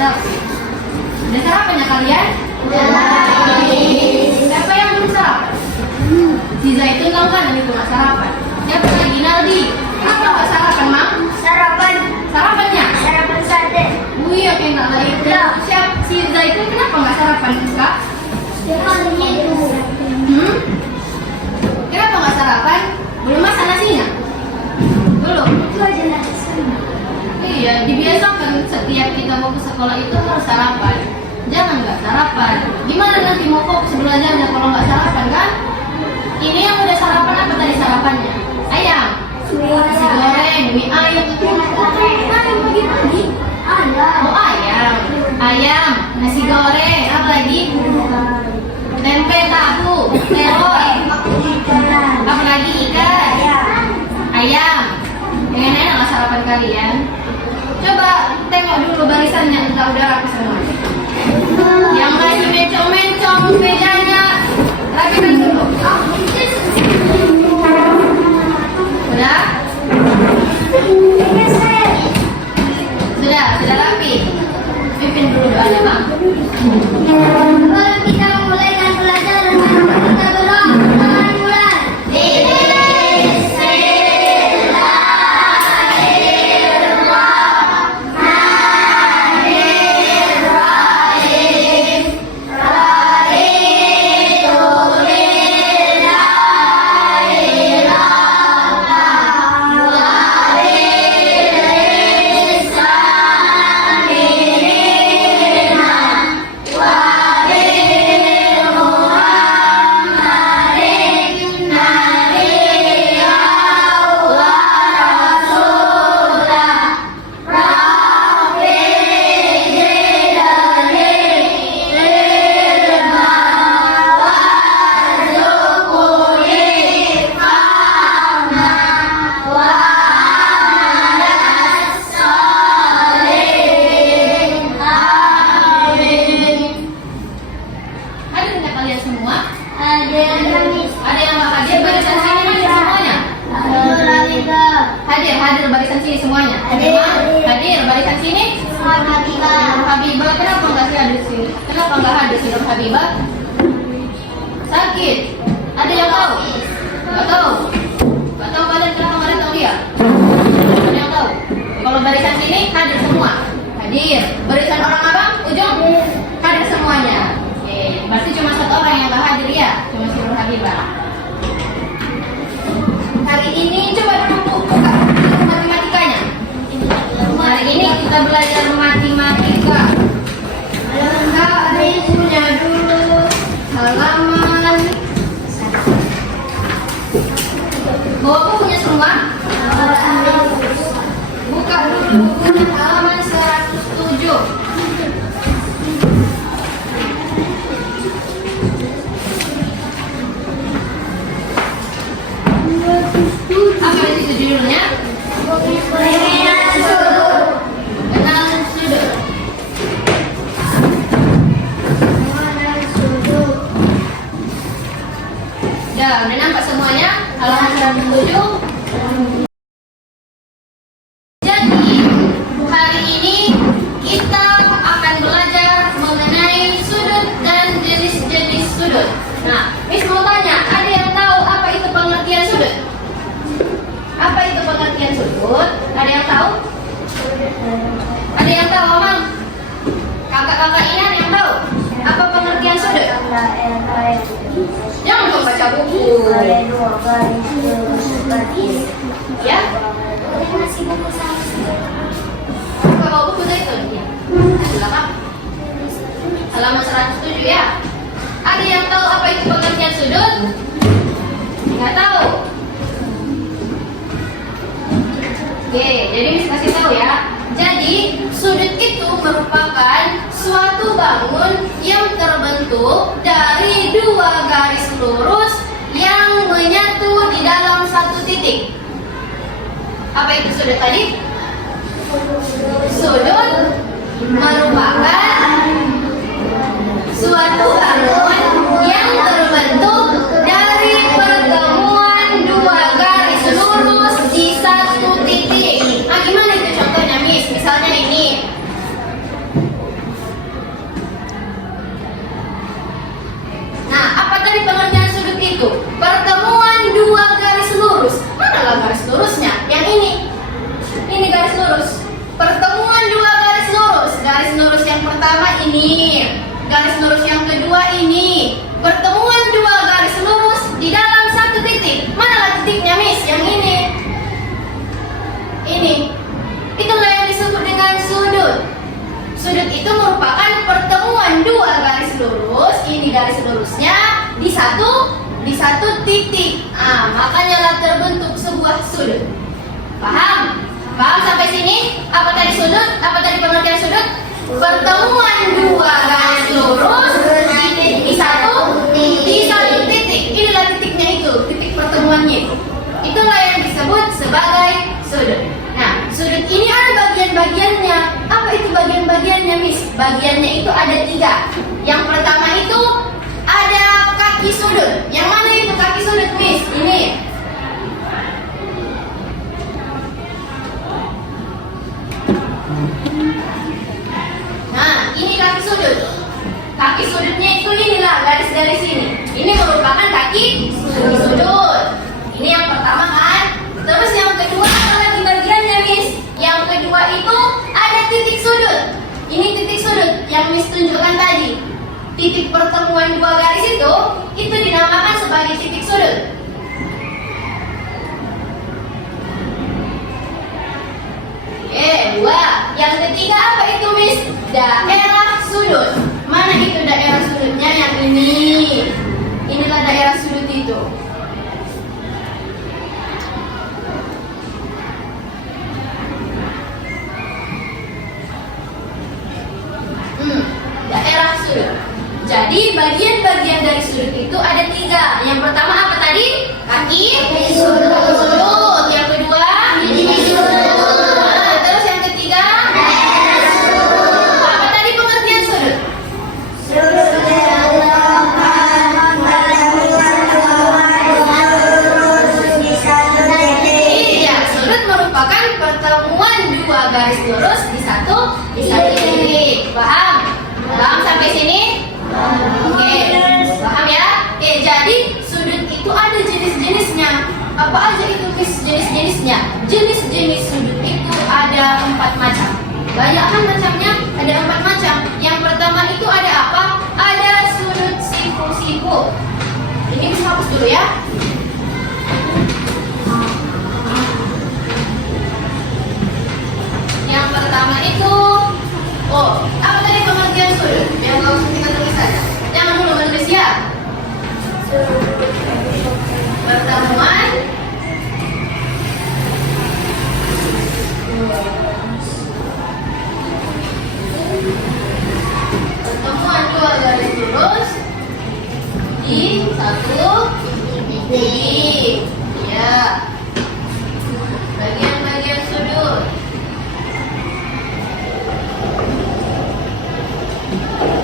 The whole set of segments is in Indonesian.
tapi. Udah sarapannya kalian? Udah. Siapa yang belum sarapan? Si Zaitun tahu kan ini nggak sarapan. Siapa lagi? Naldi. Apa nggak sarapan, Mang? Sarapan. Sarapannya? Sarapan sate. Iya, kayak nggak lagi. Siap si Zaitun kenapa nggak sarapan, Kak? Itu. Kenapa nggak sarapan? Belum masak nasinya? Belum. Itu aja nasinya. Iya, dibiasakan setiap kita mau ke sekolah itu harus sarapan. Jangan nggak sarapan. Gimana nanti mau fokus belajarnya kalau nggak sarapan kan? Ini yang udah sarapan apa tadi sarapannya? Ayam, nasi goreng, mie ayam, ayam pagi-pagi. Oh ayam, ayam, nasi goreng, apa lagi? Tempe, tahu, telur, apa lagi ikan, ayam. Yang enak lah sarapan kalian. Coba tengok dulu barisannya entah udah rapi semua. Yang masih mencong-mencong mejanya rapikan dulu. Sudah? Sudah rapi. Pimpin dulu doanya, Bang. Kalau kita mulai dengan pelajaran, kita berdoa. Selamat mulai. Hadir barisan sini semuanya. Hadir barisan sini. Habibah, kenapa nggak sih hadir sini? Kenapa nggak hadir sih Habibah? Sakit. Ada yang tahu? Nggak tahu. Nggak tahu kalian kenapa nggak tahu dia? Ada yang tahu? Kalau barisan sini hadir semua. Hadir. Barisan orang abang ujung hadir semuanya. Oke. Berarti cuma satu orang yang nggak hadir ya? Cuma si Habibah. Hari ini coba dulu buka matematikanya. Hari ini kita belajar matematika. Enggak ada isunya dulu. Halaman. Bawa bukunya semua? Buka dulu bukunya halaman 107. Apa itu judulnya? Kenal sudut. Ya, udah nampak semuanya? Halaman 107. Jadi, hari ini kita akan belajar mengenai sudut dan jenis-jenis sudut. Nah, Miss mau tanya, ada yang tahu apa itu pengertian sudut? Apa itu pengertian sudut? Ada yang tahu? Ada yang tahu, Omang? Kakak-kakak ini ada yang tahu? Apa pengertian sudut? Jangan lupa baca buku. Ya? Buka bawa buku itu. Halaman 107 ya? Ada yang tahu apa itu pengertian sudut? Nggak tahu? Oke, jadi Miss kasih tahu ya. Jadi, sudut itu merupakan suatu bangun yang terbentuk dari dua garis lurus yang menyatu di dalam satu titik. Apa itu sudut tadi? Sudut merupakan suatu bangun yang terbentuk dari pertemuan dua garis lurus di satu titik. Nah, gimana itu contohnya, Miss? Misalnya ini. siku. Pertemuan dua garis lurus. Manalah garis lurusnya? Yang ini. Ini garis lurus. Pertemuan dua garis lurus. Garis lurus yang pertama ini. Garis lurus yang kedua ini. Pertemuan dua garis lurus di dalam satu titik. Manalah titiknya, Miss? Yang ini. Ini. Itulah yang disebut dengan sudut. Sudut itu merupakan pertemuan dua garis lurus. Ini garis lurusnya di satu titik. Makanya lah terbentuk sebuah sudut. Paham? Paham sampai sini? Apa tadi sudut? Apa tadi pengertian sudut? Pertemuan dua garis lurus di satu titik. Inilah titiknya itu, titik pertemuannya itu. Itulah yang disebut sebagai sudut. Nah, sudut ini ada bagian-bagiannya. Apa itu bagian-bagiannya, Miss? Bagiannya itu ada 3. Yang pertama itu ada kaki sudut. Yang mana itu kaki sudut, Miss? Ini. Nah, ini kaki sudut. Kaki sudutnya itu inilah garis-garis ini. Ini merupakan kaki sudut. Ini yang pertama kan. Terus yang kedua apa lagi bagiannya, Miss? Yang kedua itu ada titik sudut. Ini titik sudut yang Miss tunjukkan tadi. Titik pertemuan dua garis itu dinamakan sebagai titik sudut. Dua. Yang ketiga apa itu, Miss? Daerah sudut. Mana itu daerah sudutnya? Yang ini. Inilah daerah sudut itu. Daerah sudut. Jadi bagian-bagian dari sudut itu ada 3. Yang pertama apa tadi? Kaki sudut. Yang kedua titik sudut. Terus yang ketiga apa tadi pengertian sudut? Iya, sudut merupakan pertemuan dua garis lurus di satu titik. Paham? Paham sampai sini? Oke, paham ya? Oke, jadi sudut itu ada jenis-jenisnya. Apa aja itu, Miss, jenis-jenisnya? Jenis-jenis sudut itu ada 4 macam. Banyak kan macamnya? Ada 4 macam. Yang pertama itu ada apa? Ada sudut siku-siku. Ini Miss hapus dulu ya. Yang pertama itu apa tadi pengertian sudut? Yang langsung kita tulis saja. Jangan dulu menulis ya. Pertemuan dua garis lurus di satu titik. Ya. Bagian-bagian sudut.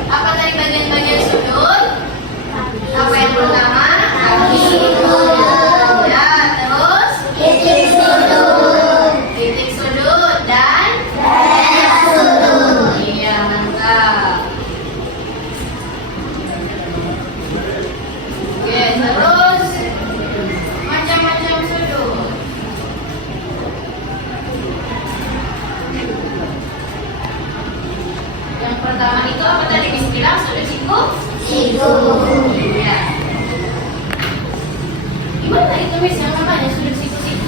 Apa tadi bagian-bagian sudut? Apa yang pertama? Kaki sudut. Ya, terus titik sudut dan daerah sudut. Iya, mantap. Oke, terus macam-macam sudut. Yang pertama itu apa tadi Miss bilang? Sudut siku? Iya. Gimana itu, Miss, yang namanya sudut siku-siku?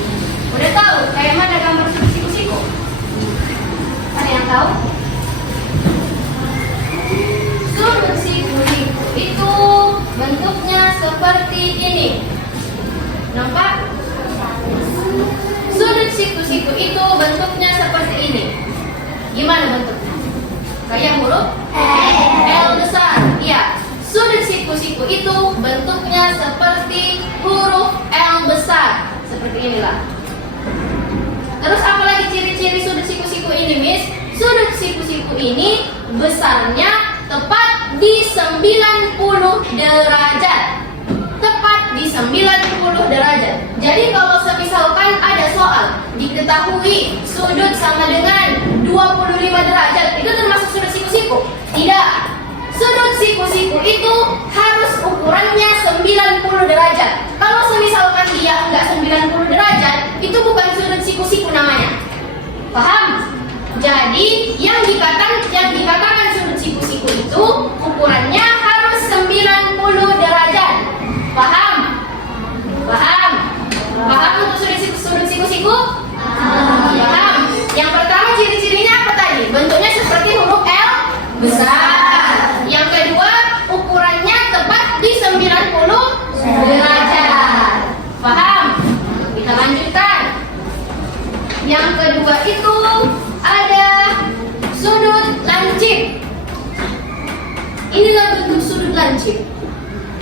Udah tahu kayak mana gambar sudut siku-siku? Ada yang tahu? Sudut siku-siku itu bentuknya seperti ini. Nampak? Sudut siku-siku itu bentuknya seperti ini. Gimana bentuknya? Kayak huruf L besar. Iya. Sudut siku-siku itu bentuknya seperti huruf L besar. Seperti inilah. Terus apa lagi ciri-ciri sudut siku-siku ini, Miss? Sudut siku-siku ini besarnya tepat di 90 derajat. Tepat di 90 derajat. Jadi kalau misalkan ada soal diketahui sudut sama dengan 25 derajat, itu termasuk sudut siku-siku? Tidak. Sudut siku-siku itu harus ukurannya 90 derajat. Paham? Jadi yang dikatakan sudut siku-siku itu ukurannya harus 90 derajat. Paham? Paham? Paham untuk sudut siku-siku? Paham? Yang pertama ciri-cirinya apa tadi? Bentuknya seperti huruf L besar. Yang kedua ukurannya tepat di 90 derajat. Paham? Kita lanjutkan. Yang kedua itu ada sudut lancip. Inilah bentuk sudut lancip.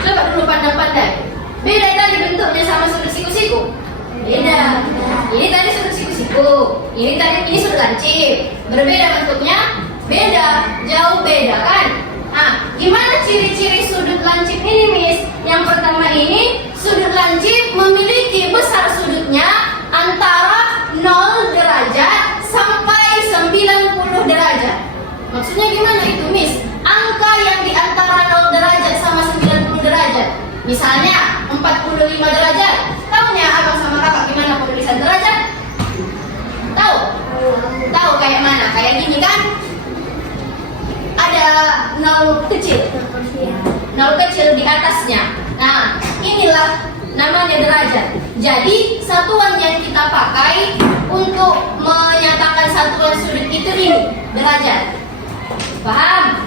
Coba dulu pandang-pandang. Beda tadi bentuknya sama sudut siku-siku. Beda. Ini tadi sudut siku-siku. Ini sudut lancip. Berbeda bentuknya? Beda. Jauh beda kan? Nah, gimana ciri-ciri sudut lancip ini, Miss? Yang pertama ini, sudut lancip memiliki besar sudutnya antara 0 derajat sampai 90 derajat. Maksudnya gimana itu, Miss? Angka yang di antara 0 derajat sama 90 derajat. Misalnya 45 derajat. Taunya abang sama kakak gimana penulisan derajat? Tahu? Tahu kayak mana? Kayak gini kan? Ada 0 kecil. 0 kecil di atasnya. Nah, inilah namanya derajat. Jadi satuan yang kita pakai untuk menyatakan satuan sudut itu ini, derajat. Paham?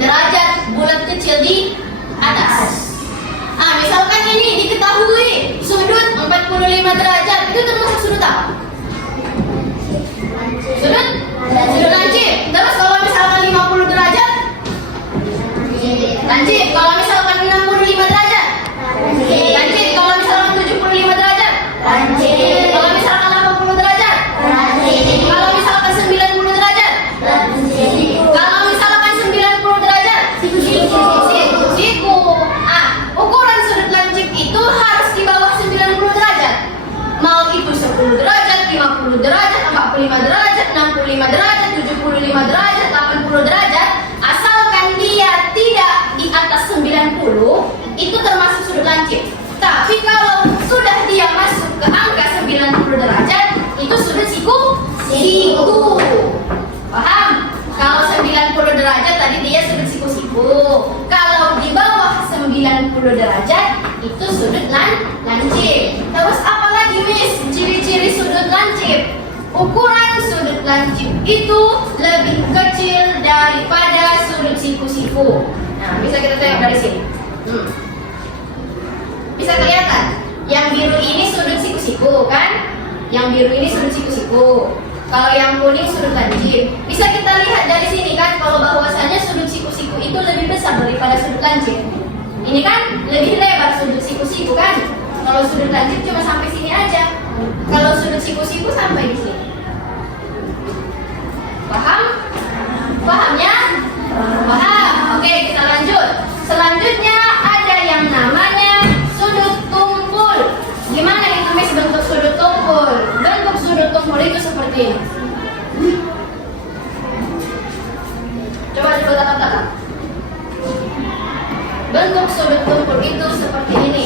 Derajat bulat kecil di atas. Ah, misalkan ini diketahui sudut 45 derajat, itu termasuk sudut apa? Sudut lancip. Terus kalau misalkan 50 derajat? Lancip. Kalau misalkan 65 derajat? Lancip. Kalau misalkan 75 derajat? Lancip. Kalau misalkan 80 derajat? Lancip. Kalau misalkan 90 derajat? Lancip. Kalau misalkan 90 derajat? Siku. Ah, ukuran sudut lancip itu harus di bawah 90 derajat. Mau itu 10 derajat, 50 derajat, 45 derajat, 65 derajat, 75 derajat, 80 derajat, asalkan dia tidak di atas 90, itu termasuk sudut lancip. Tapi kalau sudah dia masuk ke angka 90 derajat, itu sudut siku. Paham? Kalau 90 derajat tadi dia sudut siku-siku. Kalau di bawah 90 derajat itu sudut lancip. Terus apa lagi, Miss? Ciri-ciri sudut lancip. Ukuran sudut lancip itu lebih kecil daripada sudut siku-siku. Nah, bisa kita tengok dari sini. Bisa kelihatan? Yang biru ini sudut siku-siku kan? Yang biru ini sudut siku-siku. Kalau yang kuning sudut lancip. Bisa kita lihat dari sini kan, kalau bahwasanya sudut siku-siku itu lebih besar daripada sudut lancip. Ini kan lebih lebar sudut siku-siku kan? Kalau sudut lancip cuma sampai sini aja. Kalau sudut siku-siku sampai di sini. Paham? Pahamnya? Paham? Oke, kita lanjut. Selanjutnya ada yang namanya sudut tumpul. Gimana itu, Miss, bentuk sudut tumpul? Bentuk sudut tumpul itu seperti ini. Coba tatap-tatap. Bentuk sudut tumpul itu seperti ini.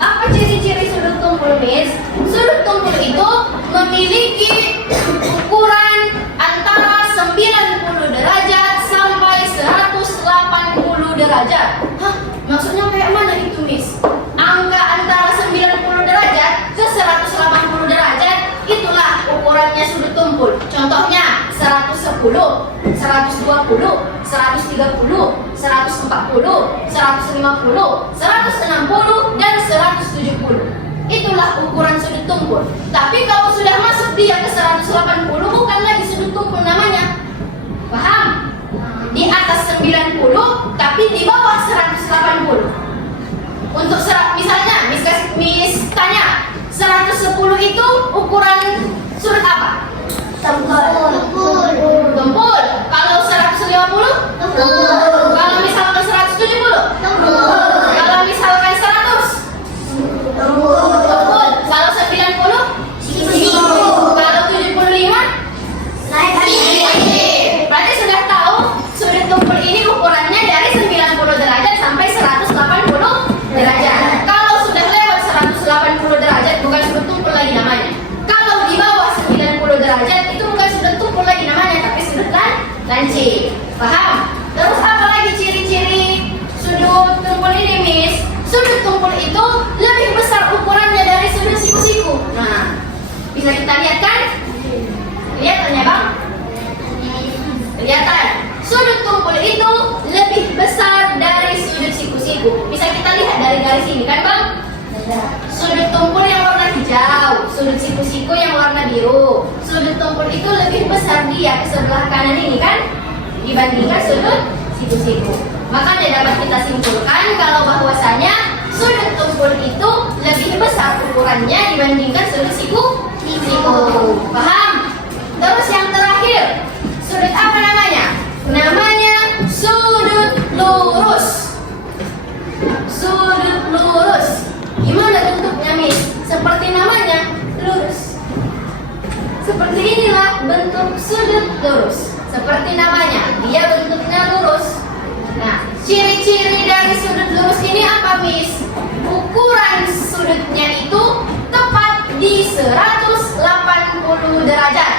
Apa ciri-ciri sudut tumpul, Miss? Sudut tumpul itu memiliki ukuran antara 90 derajat sampai 180 derajat. Hah? Maksudnya kayak mana itu, Miss? Angka antara 90 derajat ke 180 derajat, itulah ukurannya sudut tumpul. Contohnya 110, 120, 130, 140, 150, 160, dan 170. Itulah ukuran sudut tumpul. Tapi kalau sudah masuk dia ke 180, bukan lagi sudut tumpul namanya. Paham? Di atas 90, tapi di bawah 180. Untuk misalnya, Miss tanya, 110 itu ukuran sudut apa? Tumpul. Tumpul. Kalau 150? Tumpul. Kalau misalkan 170? Tumpul. Kalau misalkan 100? Tumpul. Tumpul. Kalau 90? Siku. Kalau 75? Lancip. Berarti sudah tahu sudut tumpul ini ukurannya dari 90 derajat sampai 180 derajat. Kalau sudah lewat 180 derajat bukan sudut tumpul lagi namanya. Kalau di bawah 90 derajat itu bukan tumpul ini, Miss, sudut tumpul itu lebih besar ukurannya dari sudut siku-siku. Nah, bisa kita lihat kan? Kelihatan ya, Bang? Kelihatan. Sudut tumpul itu lebih besar dari sudut siku-siku. Bisa kita lihat dari garis ini kan, Bang? Sudut tumpul yang warna hijau, sudut siku-siku yang warna biru. Sudut tumpul itu lebih besar dia ke sebelah kanan ini kan, dibandingkan sudut siku-siku. Makanya dapat kita simpulkan kalau bahwasanya sudut tumpul itu lebih besar ukurannya dibandingkan sudut siku-siku. Paham? Terus yang terakhir, sudut apa namanya? Namanya sudut lurus. Sudut lurus. Gimana bentuknya, Miss? Seperti namanya, lurus. Seperti inilah bentuk sudut lurus. Seperti namanya, dia bentuknya lurus. Nah, ciri-ciri dari sudut lurus ini apa, Miss? Ukuran sudutnya itu tepat di 180 derajat.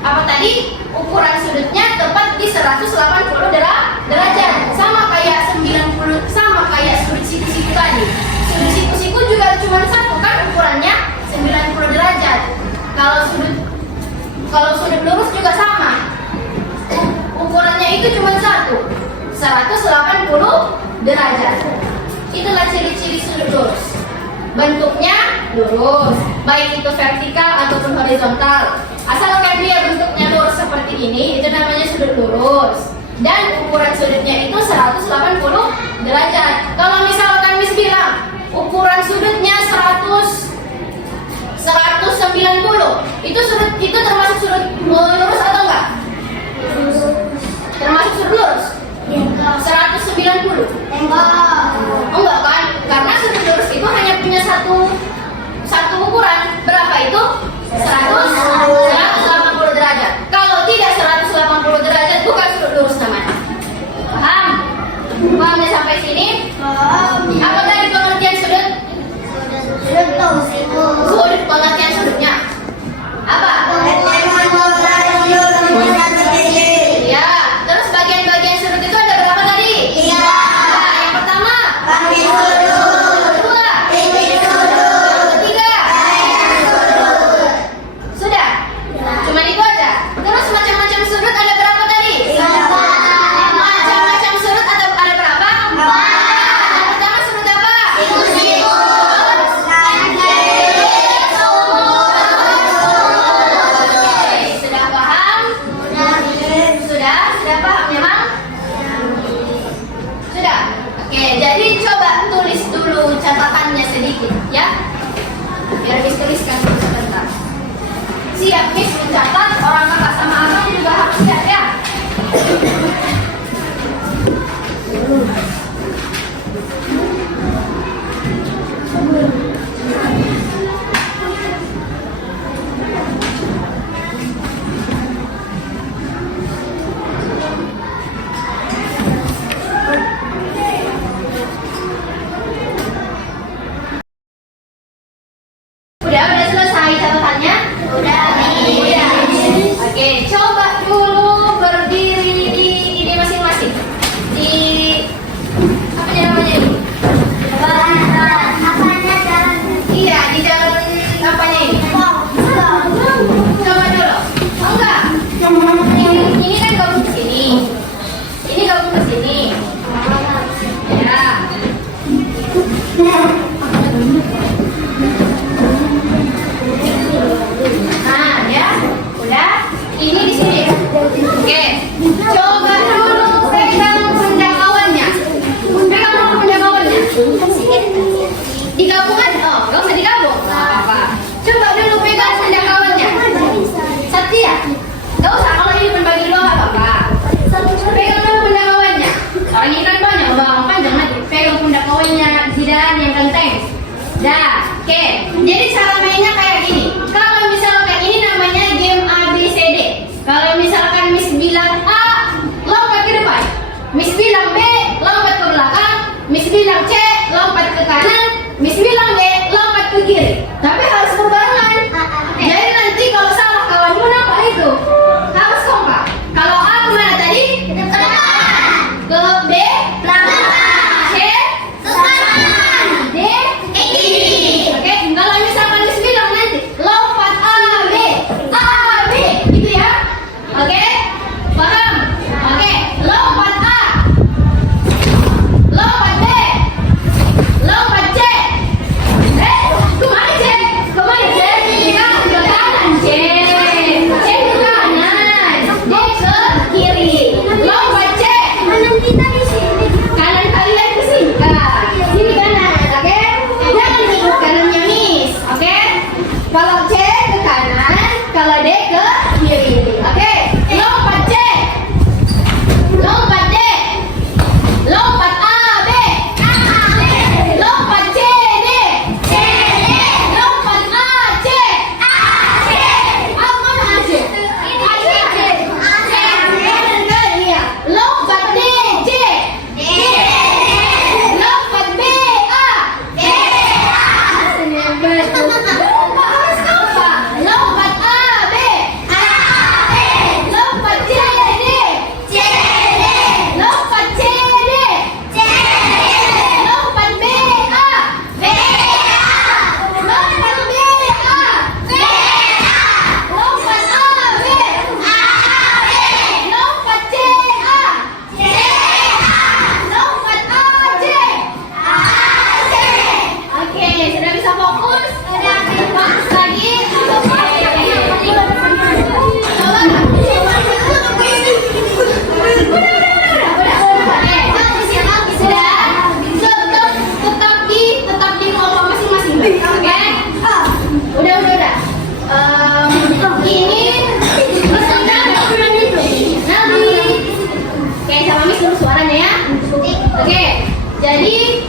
Apa tadi? Ukuran sudutnya tepat di 180 derajat. Sama kayak 90, sama kayak sudut siku-siku tadi. Sudut siku-siku juga cuma satu kan ukurannya 90 derajat. Kalau sudut lurus juga sama. Ukurannya itu cuma satu, 180 derajat. Itulah ciri-ciri sudut lurus. Bentuknya lurus, baik itu vertikal ataupun horizontal. Asalkan dia bentuknya lurus seperti ini, itu namanya sudut lurus. Dan ukuran sudutnya itu 180 derajat. Kalau misalkan Miss bilang ukuran sudutnya 190, itu termasuk sudut lurus atau enggak? Termasuk sudut lurus? 190? Enggak kan? Karena sudut lurus itu hanya punya satu ukuran. Berapa itu? 180 derajat. Kalau tidak 180 derajat bukan sudut lurus namanya. Paham? Paham ya sampai sini? Apa tadi pengertian sudut? Sudut pengertian sudutnya apa? Ya, terus bagian-bagian sudut itu ada berapa tadi? Nah, yang pertama, kedua, ketiga. Sudah? Cuma itu aja. Terus macam-macam sudut ada berapa tadi? Macam-macam sudut ada berapa? Yang pertama sudut apa? Sudah paham? Sudah paham memang? Sudah? Oke, jadi coba tulis dulu catatannya sedikit ya. Biar Miss tuliskan dulu sebentar. Siap Miss mencatat, orang kakak sama abang juga harus siap ya. Udah selesai catatannya? Udah. Oke, coba dulu berdiri di ini masing-masing. Di apa namanya ini? Iya, di jalan apanya ini? Coba dulu. Oh, enggak. Ini kan gabung ke sini. Ini gabung ke sini. Ya. Nah, ya. Udah. Ini di sini. Oke. Coba dulu pegang penjangkauannya. Pegang dulu penjangkauannya. Digabungan? Oh, nggak usah digabung. Nggak apa-apa. Coba dulu pegang penjangkauannya. Setia. Nggak usah, kalau ini pun bagi dua nggak apa-apa. Pegang dulu penjangkauannya. Orang ini kan banyak, bang panjang lagi. Pegang penjangkauannya, Zidan yang ganteng. Dah, oke. Jadi cara mainnya kayak gini. Kalau misalkan ini namanya game ABCD. Kalau misalkan Miss bilang A, lompat ke depan. Miss bilang B, lompat ke belakang. Miss bilang C, lompat ke kanan. Miss bilang D, lompat ke kiri. Tapi harus berbarengan. Jadi nanti kalau salah kawanmu apa itu? Harus kompak. Kalau A kemana tadi? Ke B, belakang. C,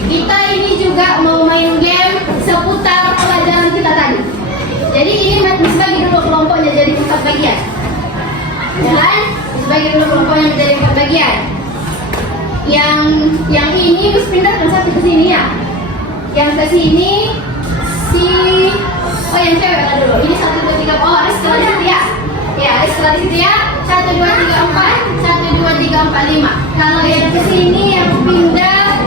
kita ini juga mau main game seputar pelajaran kita tadi. Jadi ini Miss bagi dulu kelompoknya jadi 4 bagian. Ya kan? Miss bagi dulu kelompoknya menjadi 4 bagian. Yang ini Miss pindahkan satu ke sini ya. Yang ke sini yang cewek ada dulu. Ini 1 2 3 ada setelah di situ ya. Ya, ada setelah di situ ya. 1 2 3 4 1 2 3 4 5. Kalau yang ke sini yang pindah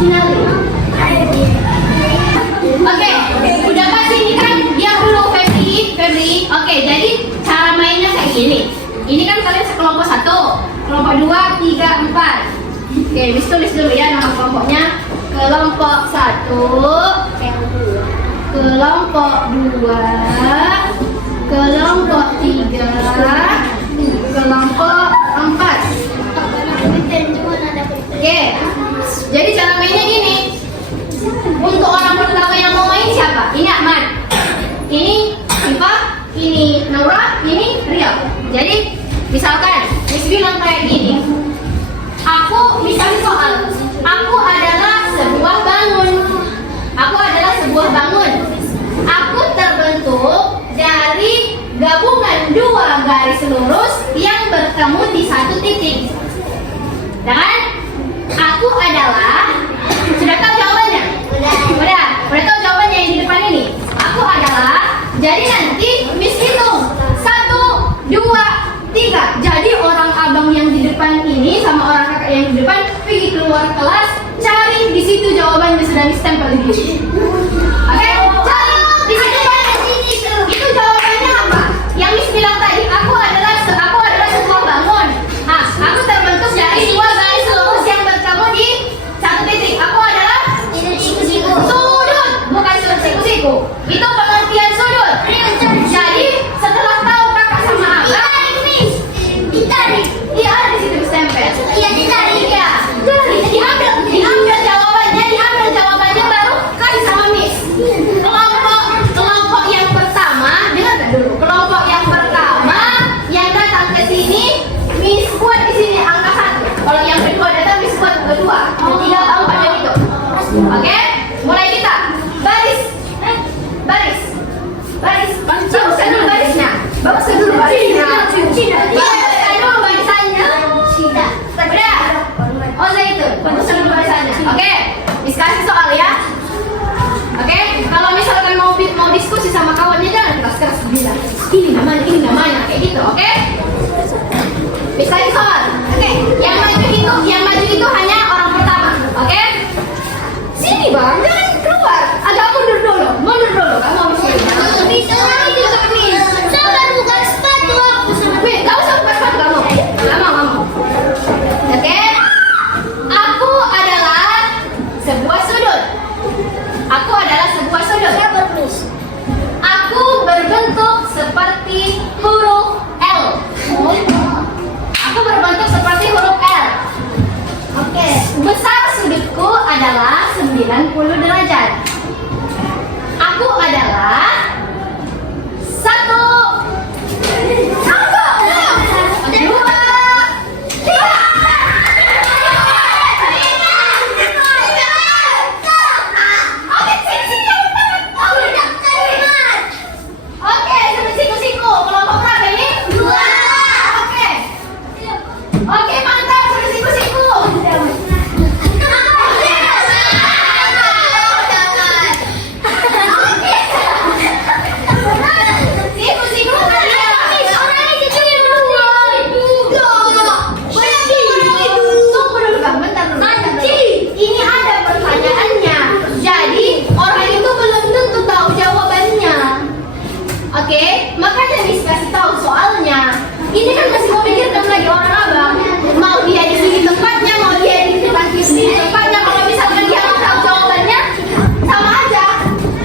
Sinali. Oke, udah pasti ini kan dia dulu Febri. Oke, jadi cara mainnya kayak gini. Ini kan kalian sekelompok 1, kelompok 2, 3, 4. Oke, Miss tulis dulu ya nama kelompoknya. Kelompok 1, kelompok 2, kelompok 3, kelompok 4. Oke, jadi cara mainnya gini. Untuk orang pertama yang mau main siapa? Ini Ahmad, ini Siva, ini Naura, ini Ria. Jadi misalkan Miss bilang kayak gini. Misalnya soal, aku adalah sebuah bangun. Aku adalah sebuah bangun. Aku terbentuk dari gabungan 2 garis lurus yang bertemu di 1 titik. Ya kan? Aku adalah, sudah tahu jawabannya? Udah tahu jawabannya yang di depan ini. Aku adalah, jadi nanti Miss hitung 1, 2, 3. Jadi orang abang yang di depan ini sama orang kakak yang di depan pergi keluar kelas, cari di situ jawabannya sudah Miss tempel di sini. Oke? Cari di situ itu jawabannya apa? Yang Miss bilang tadi, aku adalah sebuah bangun. Nah, aku terbentuk dari 2 garis lurus yang bertemu di 1 titik. Aku adalah sudut, bukan sudut siku-siku. Itu pengertian sudut. Jadi setelah tahu kakak sama abang, ditarik. Iya, ada di situ Miss tempel. Iya, ditarik ya. Diambil jawabannya baru kasih sama Miss. Kelompok yang pertama, dengar dulu. Kelompok yang pertama yang datang ke sini, Miss buat di sini angka 1. Kalau yang kedua datang, Miss buat angka 2. 3, 4 dan itu. Oke? Mulai kita. Baris. Baguskan dulu barisnya. Baguskan dulu barisannya. Udah. Oh, itu. Baguskan dulu barisannya. Oke. Miss kasih soal ya. Oke, kalau misalkan mau diskusi sama kawannya jangan keras-keras bilang ini namanya kayak gitu, oke? Bisa soal. Oke, yang maju itu hanya orang pertama, oke? Sini bang, jangan keluar. Agak mundur dulu. Kamu habis ini. Sabar, bukan sepatu aku sama. Gak usah buka sepatu kamu. Gak mau. Oke? Aku adalah sebuah sudut. Aku berbentuk seperti huruf L. Oke. Besar sudutku adalah 90 derajat. Aku adalah 1, 2, 3. Oke, siku-siku. Kelompok berapa ini? 2. Oke, mantap. Siku-siku. Siku-siku kalian. Tunggu dulu, Bang. Bentar dulu. Ini ada pertanyaannya. Jadi, orang itu belum tentu tahu jawabannya. Oke, makanya Miss kasih tahu soalnya. Ini kan masih mau pikirkan lagi orang abang. Mau dia di sini tempatnya, mau dia di depan sini tempatnya. Kalau misalkan dia nggak tahu jawabannya, sama aja,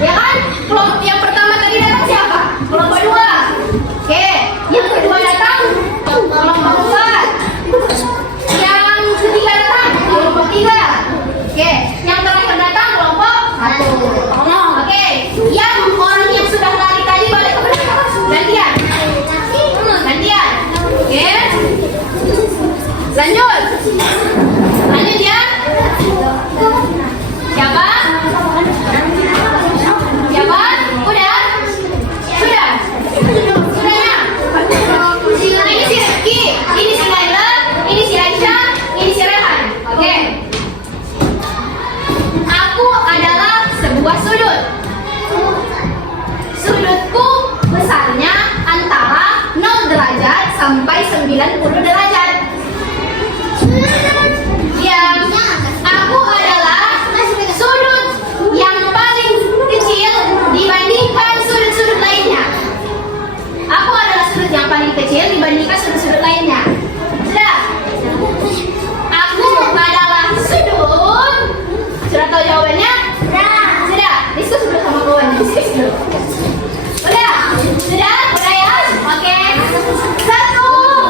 ya kan? Kelompok yang pertama tadi datang siapa? Kelompok 2. Oke, yang kedua datang kelompok 4. Yang ketiga datang kelompok 3. Oke, yang terakhir datang kelompok 1. Oke, yang orang yang sudah lari tadi balik ke belakang. Gantian. Oke. Lanjut. 90 derajat. Diam. Aku adalah sudut yang paling kecil dibandingkan sudut-sudut lainnya. Aku adalah sudut yang paling kecil dibandingkan sudut-sudut lainnya. Sudah? Aku adalah sudut. Sudah tahu jawabannya? Sudah. Diskusi dulu sama kawan. Diskusi dulu. Udah? Sudah? Udah ya? Oke. 1,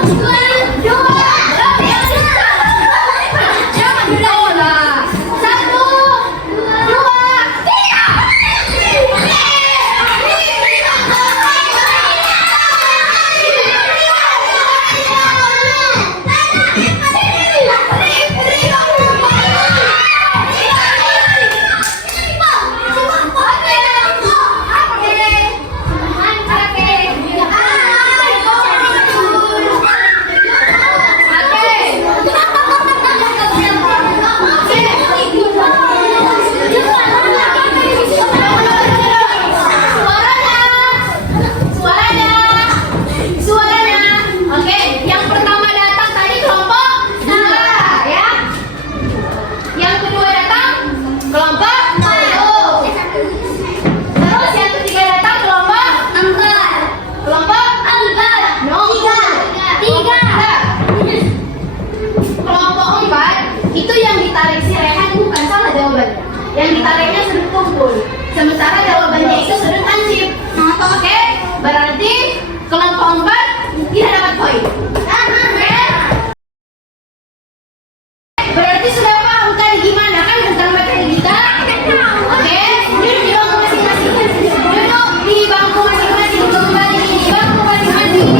2, 2. Jangan dulu lah. 1, 2, Suaranya. Oke, yang pertama datang tadi kelompok 2 ya. Yang kedua datang kelompok 1. Terus yang ketiga datang kelompok 4. Kelompok 4. No. 3. Kelompok 4 itu yang ditarik si Rehan bukan salah jawabannya. Yang ditariknya sudut kumpul. Sementara jawabannya itu sudut lancip. Oke, berarti kelompok 4 tidak dapat poin. Oke. Berarti sudah paham kan gimana kan tentang materi kita? Oke, duduk di bangku masing-masing. Duduk di bangku masing-masing. Kembali di bangku masing-masing.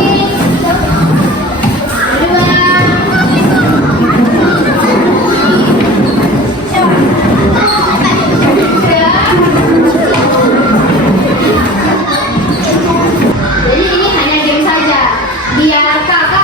Jadi ini hanya game saja. Biar kakak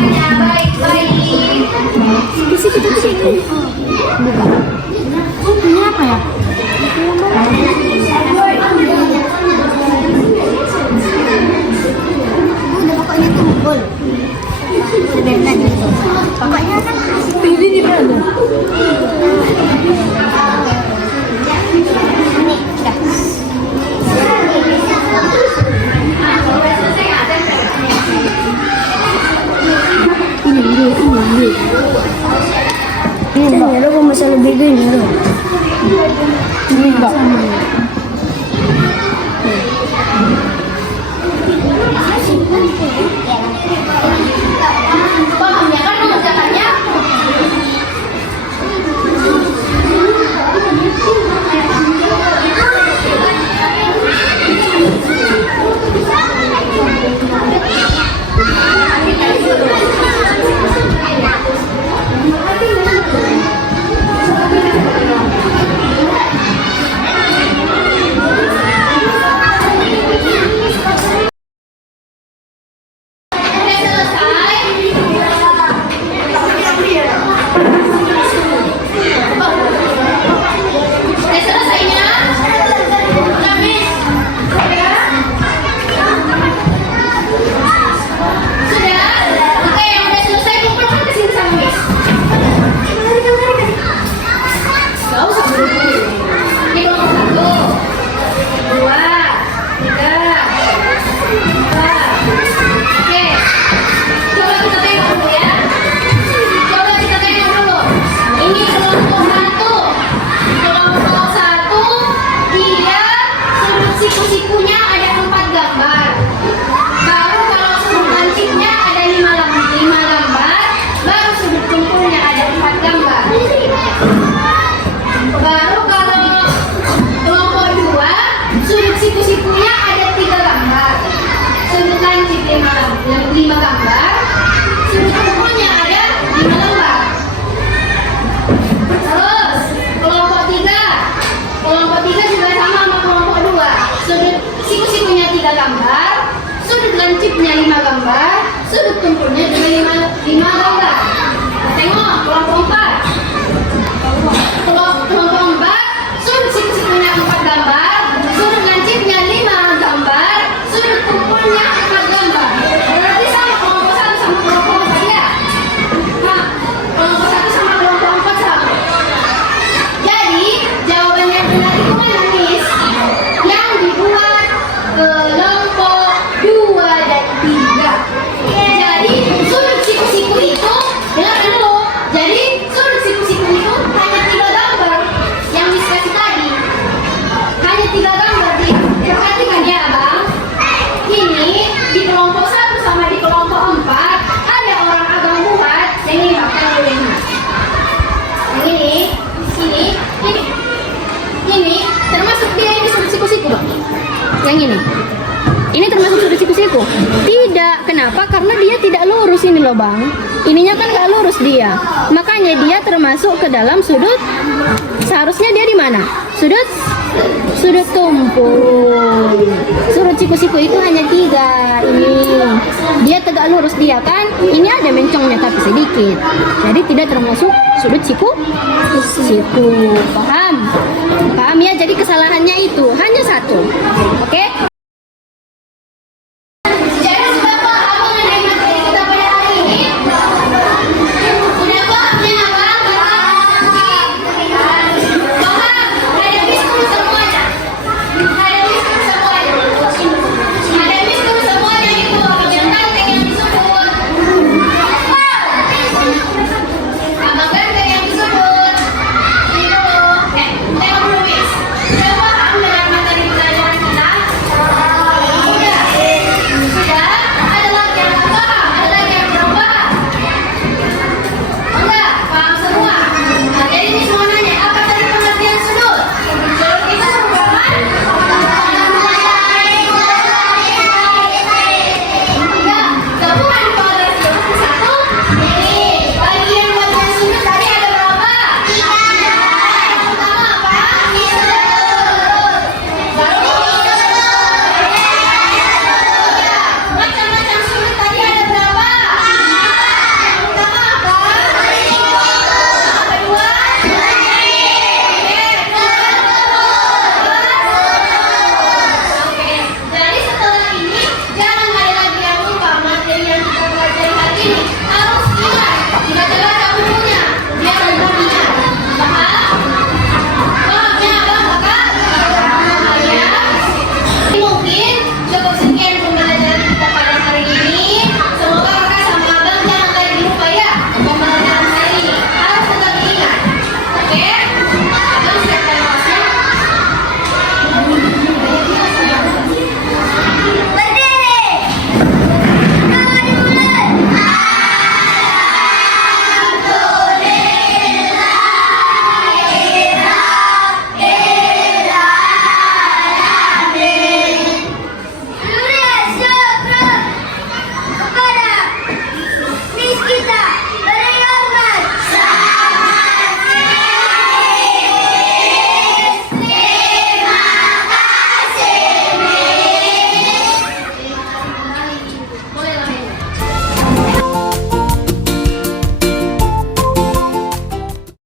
semuanya baik-baik. Ini apa ya? Udah pokoknya kumpul. Sebentar gitu. Pokoknya kan Ini di mana? ini dah. Ini ya, lo masalah beda ini lo. Ini enggak. Paham ya kan mengerjakannya? Udah selesai? Udah selesainya? Udah, Miss? Sudah? Oke, yang udah selesai kumpulkan ke sini sama Miss. Gak usah buru-buru. Ini kelompok 1, 2, 3, 4. Oke. Coba kita tengok dulu ya. Coba kita tengok dulu. Ini kelompok 1. Kelompok 1 dia sudut siku-sikunya ada 4 gambar. Baru kalau sudut lancipnya ada 5 gambar. Baru sudut kumpulnya ada 4 gambar. Baru kalau kelompok 2 sudut siku-sikunya ada 3 gambar. Sudut lancip 5 gambar. Sudut kumpulnya ada 5 gambar. Terus kelompok 3. Kelompok 3 juga sama sama kelompok 2. Sudut siku-sikunya 3 gambar. Sudut lancipnya 5 gambar. Sudut kumpulnya juga 5 gambar. Nah, tengok kelompok 4. Kelompok 4 sudut siku-sikunya 4 gambar. Sudut lancipnya 5 gambar. Sudut kumpulnya 4 gambar. Berarti sama kelompok 1 sama kelompok 4 ya? Nah, kelompok 1 sama kelompok 4 sama. Jadi, jawaban yang benar itu mana, Miss? Yang dibuat kelompok 2 dan 3. Jadi, sudut siku-siku itu, dengarkan dulu. Jadi, sudut siku-siku itu hanya 3 gambar yang Miss kasih tadi. Hanya 3 gambar. Perhatikan ya, Bang. Ini di kelompok 1 sama di kelompok 4 ada orang agama buat yang ini bakal lihat. Ini termasuk dia ini sudut siku-siku, Bang. Yang ini termasuk sudut siku-siku? Tidak. Kenapa? Karena dia tidak lurus ini loh, Bang. Ininya kan nggak lurus dia. Makanya dia termasuk ke dalam sudut. Seharusnya dia di mana? Sudut tumpul. Sudut siku-siku itu hanya 3. Ini dia tegak lurus dia kan? Ini ada mencongnya tapi sedikit. Jadi tidak termasuk sudut siku. Paham? Paham ya? Jadi kesalahannya itu hanya 1. Oke?